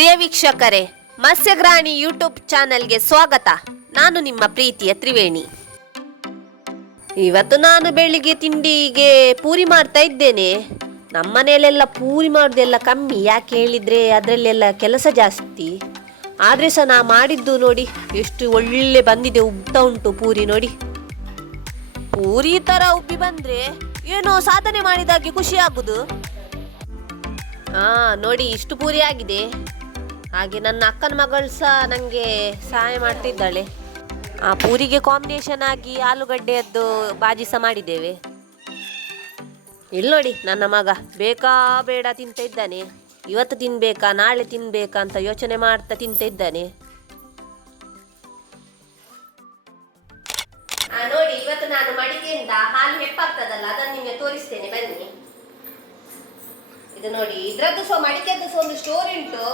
ಪ್ರಿಯ ವೀಕ್ಷಕರೇ, ಮತ್ಸ್ಯಗ್ರಾಣಿ ಯೂಟ್ಯೂಬ್ ಚಾನೆಲ್ಗೆ ಸ್ವಾಗತ. ನಾನು ನಿಮ್ಮ ಪ್ರೀತಿಯ ತ್ರಿವೇಣಿ. ಇವತ್ತು ನಾನು ಬೆಳಿಗ್ಗೆ ತಿಂಡಿಗೆ ಪೂರಿ ಮಾಡ್ತಾ ಇದ್ದೇನೆ. ನಮ್ಮ ಮನೆಯಲ್ಲೆಲ್ಲ ಪೂರಿ ಮಾಡೋದೆಲ್ಲ ಕಮ್ಮಿ, ಯಾಕೆ ಹೇಳಿದ್ರೆ ಅದರಲ್ಲೆಲ್ಲ ಕೆಲಸ ಜಾಸ್ತಿ. ಆದ್ರೆ ಸಹ ನಾ ಮಾಡಿದ್ದು ನೋಡಿ, ಎಷ್ಟು ಒಳ್ಳೆ ಬಂದಿದೆ ಉಬ್ತಾ ಉಂಟು ಪೂರಿ ನೋಡಿ. ಪೂರಿ ತರ ಉಬ್ಬಿ ಬಂದ್ರೆ ಏನೋ ಸಾಧನೆ ಮಾಡಿದಾಗೆ ಖುಷಿ ಆಗುದು. ಹಾ ನೋಡಿ, ಇಷ್ಟು ಪೂರಿ ಆಗಿದೆ. ಹಾಗೆ ನನ್ನ ಅಕ್ಕನ ಮಗಳು ಸಹ ನನಗೆ ಸಹಾಯ ಮಾಡ್ತಿದ್ದಾಳೆ. ಆ ಪೂರಿಗೆ ಕಾಂಬಿನೇಷನ್ ಆಗಿ ಆಲೂಗಡ್ಡೆಯದ್ದು ಬಾಜಿ ಸಹ ಮಾಡಿದ್ದೇವೆ. ಇಲ್ಲಿ ನೋಡಿ ನನ್ನ ಮಗ, ಬೇಕಾ ಬೇಡ ತಿಂತ ಇದ್ದಾನೆ. ಇವತ್ತು ತಿನ್ಬೇಕಾ, ನಾಳೆ ತಿನ್ಬೇಕಾ ಅಂತ ಯೋಚನೆ ಮಾಡ್ತಾ ತಿಂತ ಇದ್ದಾನೆ. ನೋಡಿ, ಇವತ್ತು ನಾನು ಮಡಿಕೆಯಿಂದ ಹಾಲು ಹೆಪ್ಪಾಗ್ತದಲ್ಲ, ಅದನ್ನು ನಿಮಗೆ ತೋರಿಸ್ತೇನೆ, ಬನ್ನಿ. ಇದು ನೋಡಿ, ಇದ್ರದ್ದು ಸಹ ಮಡಿಕೆದ್ದು ಸಹ ಒಂದು ಸ್ಟೋರ್ ಉಂಟು.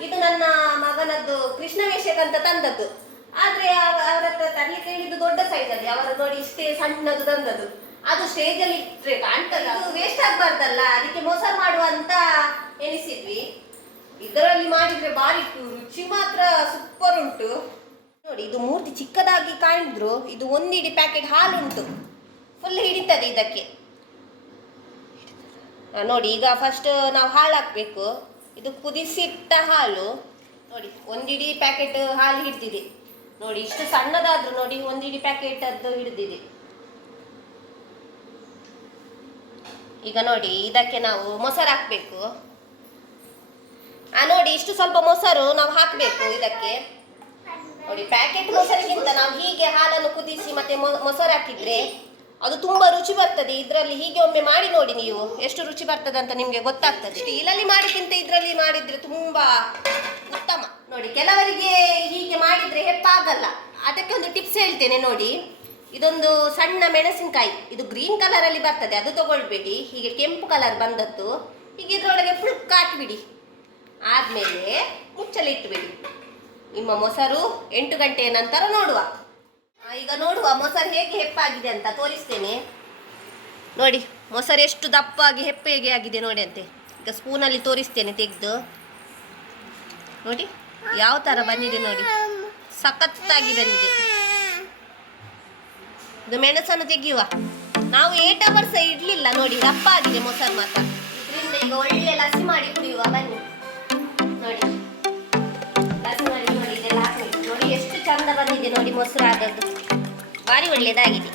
ಇದು ನನ್ನ ಮಗನದ್ದು ಕೃಷ್ಣ ವೇಷಕಂತ ತಂದದ್ದು. ಆದ್ರೆ ಅವ- ಅವರ ಹತ್ರ ತರ್ಲಿಕ್ಕೆ ಹೇಳಿದ್ದು ದೊಡ್ಡ ಸೈಜ್ ಅಲ್ಲಿ. ಅವರ ನೋಡಿ ಇಷ್ಟೇ ಸಣ್ಣದು ತಂದದ್ದು. ಅದು ಸ್ಟೇಜ್ ಅಲ್ಲಿ ಇಟ್ರೆ ಕಾಣ್ತಲ್ಲ. ಅದು ವೇಸ್ಟ್ ಆಗ್ಬಾರ್ದಲ್ಲ. ಅದಕ್ಕೆ ಮೋಸ ಮಾಡುವ ಅಂತ ಎನಿಸಿದ್ವಿ ಇದರಲ್ಲಿ ಮಾಡಿದ್ರೆ ಬಾರಿ ರುಚಿ ಮಾತ್ರ ಸೂಪರ್ ಉಂಟು. ನೋಡಿ ಇದು ಮೂರ್ತಿ ಚಿಕ್ಕದಾಗಿ ಕಾಣಿದ್ರು. ಇದು ಒಂದಿಡಿ ಪ್ಯಾಕೆಟ್ ಹಾಲು ಉಂಟು. ಫುಲ್ ಹಿಡಿತದೆ ಇದಕ್ಕೆ. ನೋಡಿ ಈಗ ಫಸ್ಟ್ ನಾವು ಹಾಲು ಹಾಕ್ಬೇಕು ಇದು ಕುದಿಸಿಟ್ಟ ಹಾಲು. ನೋಡಿ, ಒಂದಿಡಿ ಪ್ಯಾಕೆಟ್ ಹಾಲು ಹಿಡ್ದಿದೆ. ನೋಡಿ, ಇಷ್ಟು ಸಣ್ಣದಾದ್ರೂ ನೋಡಿ, ಒಂದಿಡಿ ಪ್ಯಾಕೆಟ್ ಅದು ಹಿಡ್ದಿದೆ. ಈಗ ನೋಡಿ, ಇದಕ್ಕೆ ನಾವು ಮೊಸರು ಹಾಕ್ಬೇಕು. ಆ, ನೋಡಿ, ಇಷ್ಟು ಸ್ವಲ್ಪ ಮೊಸರು ನಾವು ಹಾಕಬೇಕು ಇದಕ್ಕೆ. ನೋಡಿ ಪ್ಯಾಕೆಟ್ ಮೊಸರಿಗಿಂತ ನಾವು ಹೀಗೆ ಹಾಲನ್ನು ಕುದಿಸಿ ಮತ್ತೆ ಮೊಸರು ಹಾಕಿದ್ರೆ ಅದು ತುಂಬಾ ರುಚಿ ಬರ್ತದೆ, ಇದರಲ್ಲಿ ಹೀಗೆ ಒಮ್ಮೆ ಮಾಡಿ ನೋಡಿ ನೀವು. ಎಷ್ಟು ರುಚಿ ಬರ್ತದೆ ಅಂತ ನಿಮಗೆ ಗೊತ್ತಾಗ್ತದೆ. ಸ್ಟೀಲಲ್ಲಿ ಮಾಡಿಕ್ಕಿಂತ ಇದರಲ್ಲಿ ಮಾಡಿದ್ರೆ ತುಂಬಾ ಉತ್ತಮ. ನೋಡಿ, ಕೆಲವರಿಗೆ ಹೀಗೆ ಮಾಡಿದ್ರೆ ಹೆಪ್ಪಾಗಲ್ಲ. ಅದಕ್ಕೆ ಒಂದು ಟಿಪ್ಸ್ ಹೇಳ್ತೇನೆ ನೋಡಿ. ಇದೊಂದು ಸಣ್ಣ ಮೆಣಸಿನಕಾಯಿ. ಇದು ಗ್ರೀನ್ ಕಲರಲ್ಲಿ ಬರ್ತದೆ, ಅದು ತಗೊಳ್ಬೇಡಿ. ಹೀಗೆ ಕೆಂಪು ಕಲರ್ ಬಂದದ್ದು. ಹೀಗೆ ಇದರೊಳಗೆ ಫುಲ್ ಹಾಕಿಬಿಡಿ ಆದಮೇಲೆ ಮುಚ್ಚಲಿಟ್ಟುಬಿಡಿ ನಿಮ್ಮ ಮೊಸರು ಎಂಟು ಗಂಟೆಯ ನಂತರ ನೋಡುವ. ಈಗ ನೋಡುವ, ಮೊಸರು ಹೇಗೆ ಹೆಪ್ಪಾಗಿದೆ ಅಂತ ತೋರಿಸ್ತೇನೆ. ನೋಡಿ, ಮೊಸರು ಎಷ್ಟು ದಪ್ಪಾಗಿ ಹೆಪ್ಪ ಹೇಗೆ ಆಗಿದೆ ನೋಡಿ ಅಂತೆ. ಈಗ ಸ್ಪೂನಲ್ಲಿ ತೋರಿಸ್ತೇನೆ ತೆಗೆದು. ನೋಡಿ, ಯಾವ ಥರ ಬಂದಿದೆ ನೋಡಿ. ಸಖತ್ತಾಗಿ ಬಂದಿದೆ. ಇದು ಮೆಣಸನ್ನು ತೆಗೆಯುವ. ನಾವು ಏಟ್ ಅವರ್ಸ್ ಇಡ್ಲಿಲ್ಲ ನೋಡಿ ದಪ್ಪ ಆಗಿದೆ ಮೊಸರು ಮಾತ್ರ. ಇದರಿಂದ ಈಗ ಒಳ್ಳೆ ಲಸಿ ಮಾಡಿ ಮೊಸರು ಆದದ್ದು. ಭಾರಿ ಒಳ್ಳೆಯದಾಗಿದೆ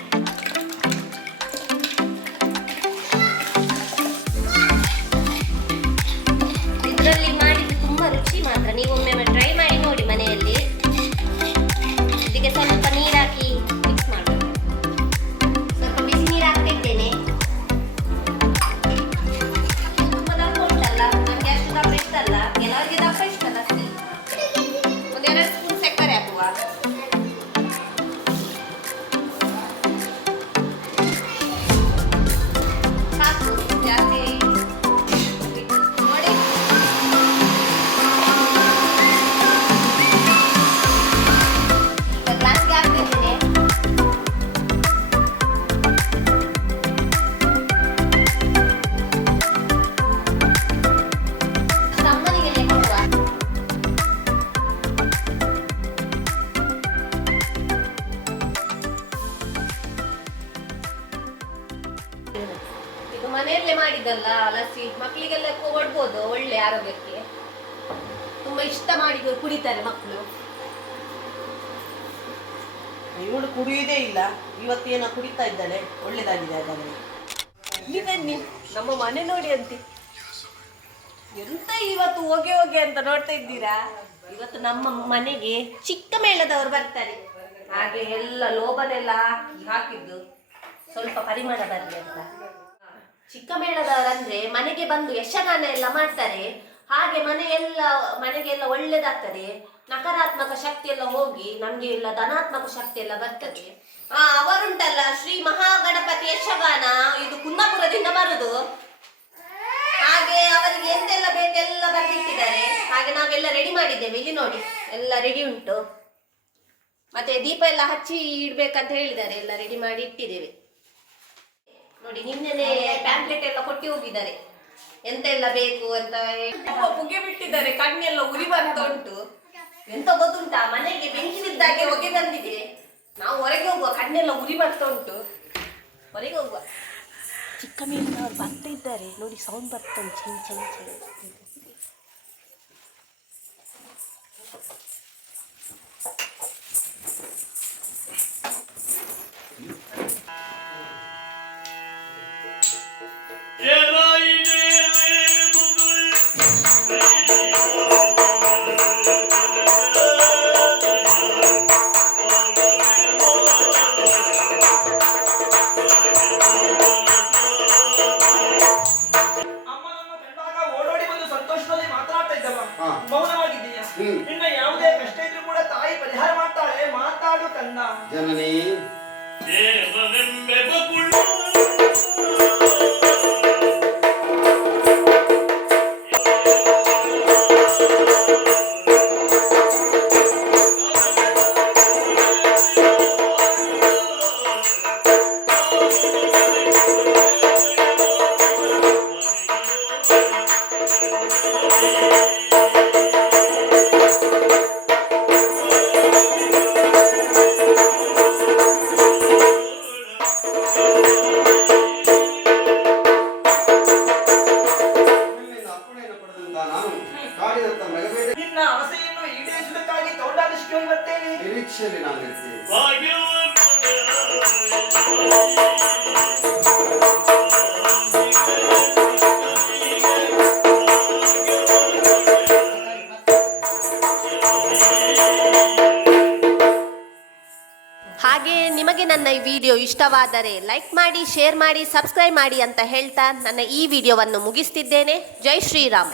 ಇದರಲ್ಲಿ ಮಾಡಿದ್ದು ತುಂಬಾ ರುಚಿ ಮಾತ್ರ. ನೀವೊಮ್ಮೆ ಮಾಡಿ ಮನೆಯಲ್ಲೇ ಮಾಡಿದ್ದಲ್ಲ ಲಸ್ಸಿ ಮಕ್ಕಳಿಗೆಲ್ಲ ಕೊಡ್ಬೋದು ಒಳ್ಳೆ ಆರೋಗ್ಯಕ್ಕೆ. ತುಂಬಾ ಇಷ್ಟ ಮಾಡಿದ್ರು ಕುಡಿತಾರೆ ಮಕ್ಕಳು ಇವಳು ಕುಡಿಯುವುದೇ ಇಲ್ಲ ಇವತ್ತೇನ ಕುಡಿತಾ ಇದ್ದಾಳೆ ಒಳ್ಳೇದಾಗಿದೆ ಹಾಗಾದ್ರೆ. ಇಲ್ಲಿ ಬನ್ನಿ ನಮ್ಮ ಮನೆ ನೋಡಿ ಅಂತೆ. ಎಂತ ಇವತ್ತು ಹೋಗಿ ಹೋಗಿ ಅಂತ ನೋಡ್ತಾ ಇದ್ದೀರಾ? ಇವತ್ತು ನಮ್ಮ ಮನೆಗೆ ಚಿಕ್ಕ ಮೇಳದವರು ಬರ್ತಾರೆ. ಹಾಗೆ ಎಲ್ಲ ಲೋಬನೆಲ್ಲ ಹಾಕಿ ಹಾಕಿದ್ದು. ಸ್ವಲ್ಪ ಪರಿಮಳ ಬರಲಿ ಅಂತ. ಚಿಕ್ಕ ಮೇಳದವರಂದ್ರೆ ಮನೆಗೆ ಬಂದು ಯಕ್ಷಗಾನ ಎಲ್ಲ ಮಾಡ್ತಾರೆ. ಹಾಗೆ ಮನೆಯೆಲ್ಲ ಮನೆಗೆಲ್ಲ ಒಳ್ಳೇದಾಗ್ತದೆ. ನಕಾರಾತ್ಮಕ ಶಕ್ತಿ ಎಲ್ಲ ಹೋಗಿ ನಮ್ಗೆ ಎಲ್ಲ ಧನಾತ್ಮಕ ಶಕ್ತಿ ಎಲ್ಲ ಬರ್ತದೆ. ಆ, ಅವರುಂಟಲ್ಲ, ಶ್ರೀ ಮಹಾಗಣಪತಿ ಯಕ್ಷಗಾನ. ಇದು ಕುಂದಾಪುರದಿಂದ ಬರುದು. ಹಾಗೆ ಅವರಿಗೆ ಎಂತೆಲ್ಲ ಬೇಕೆಲ್ಲ ಬರ್ತಿಟ್ಟಿದ್ದಾರೆ ಹಾಗೆ ನಾವೆಲ್ಲ ರೆಡಿ ಮಾಡಿದ್ದೇವೆ. ಇಲ್ಲಿ ನೋಡಿ, ಎಲ್ಲ ರೆಡಿ ಉಂಟು. ಮತ್ತೆ ದೀಪ ಎಲ್ಲ ಹಚ್ಚಿ ಇಡ್ಬೇಕಂತ ಹೇಳಿದ್ದಾರೆ. ಎಲ್ಲ ರೆಡಿ ಮಾಡಿ ಇಟ್ಟಿದ್ದೇವೆ. ನೋಡಿ ನಿನ್ನೆನೆ ಪ್ಯಾಂಪ್ಲೆಟ್ ಎಲ್ಲ ಕೊಟ್ಟು ಹೋಗಿದ್ದಾರೆ. ಎಂತೆಲ್ಲ ಬೇಕು ಅಂತ ಹೇಳಿ ಪುಗೆ ಬಿಟ್ಟಿದ್ದಾರೆ ಕಣ್ಣೆಲ್ಲ ಉರಿ ಬರ್ತಾ ಉಂಟು. ಎಂತ ಗೊತ್ತುಂಟಾ? ಮನೆಗೆ ಬೆಂಕಿ ಬಿದ್ದಾಗೆ ಹೊಗೆ ಬಂದಿದೆ. ನಾವು ಹೊರಗೆ ಹೋಗುವ ಕಣ್ಣೆಲ್ಲ ಉರಿ ಬರ್ತಾ ಉಂಟು. ಹೊರಗೆ ಹೋಗುವ. ಚಿಕ್ಕ ಮೀನಿನವ್ರು ಬರ್ತಾ ಇದ್ದಾರೆ. ನೋಡಿ ಸೌಂಡ್ ಬರ್ತಾ ಉಂಟು. ಚಿಂಗ್ 看看你 ಬರ್ತೇನೆ ನಿರೀಕ್ಷೆಯಲ್ಲಿ ನಾನು ಇರ್ತೀನಿ. ಹಾಗೆ ನಿಮಗೆ ನನ್ನ ಈ ವಿಡಿಯೋ ಇಷ್ಟವಾದರೆ ಲೈಕ್ ಮಾಡಿ ಶೇರ್ ಮಾಡಿ ಸಬ್ಸ್ಕ್ರೈಬ್ ಮಾಡಿ ಅಂತ ಹೇಳ್ತಾ ನನ್ನ ಈ ವಿಡಿಯೋವನ್ನು ಮುಗಿಸ್ತಿದ್ದೇನೆ. ಜೈ ಶ್ರೀರಾಮ್.